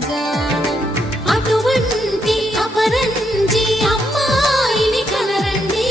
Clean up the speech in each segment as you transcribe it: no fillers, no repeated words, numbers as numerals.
ఖజాన అటువంటి అపరంజి అమ్మాయిని కనరండి.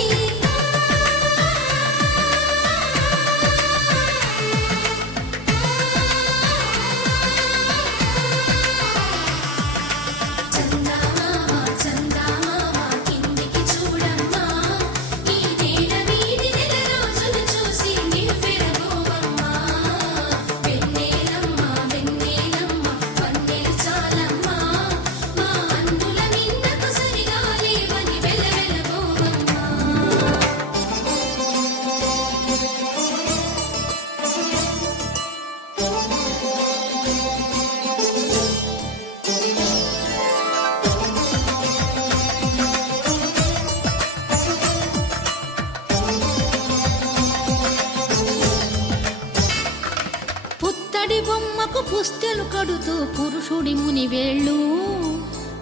పుత్తడి బొమ్మకు పుస్తెలు కడుతూ పురుషుడి ముని వేళ్ళు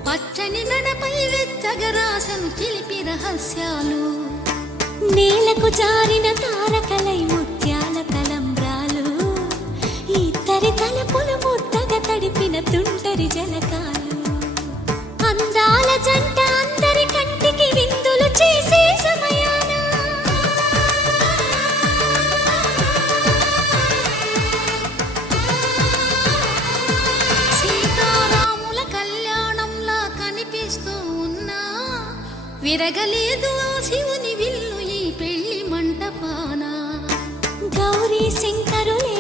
పచ్చని నడపై వెచ్చగరాసను చిలిపి రహస్యాలు నేలకు జారిన తారకలై ముత్యాల తలంబ్రాలు ఇద్దరి తలపులు ముద్దగా తడిపిన తుంటరి జలకాలు అందాల జంట అందరి కంటికి విందులు చేసే సమయాన విరగలేదు ఆ శివుని విల్లు ఈ పెళ్లి మంటపాన గౌరీ శంకరులే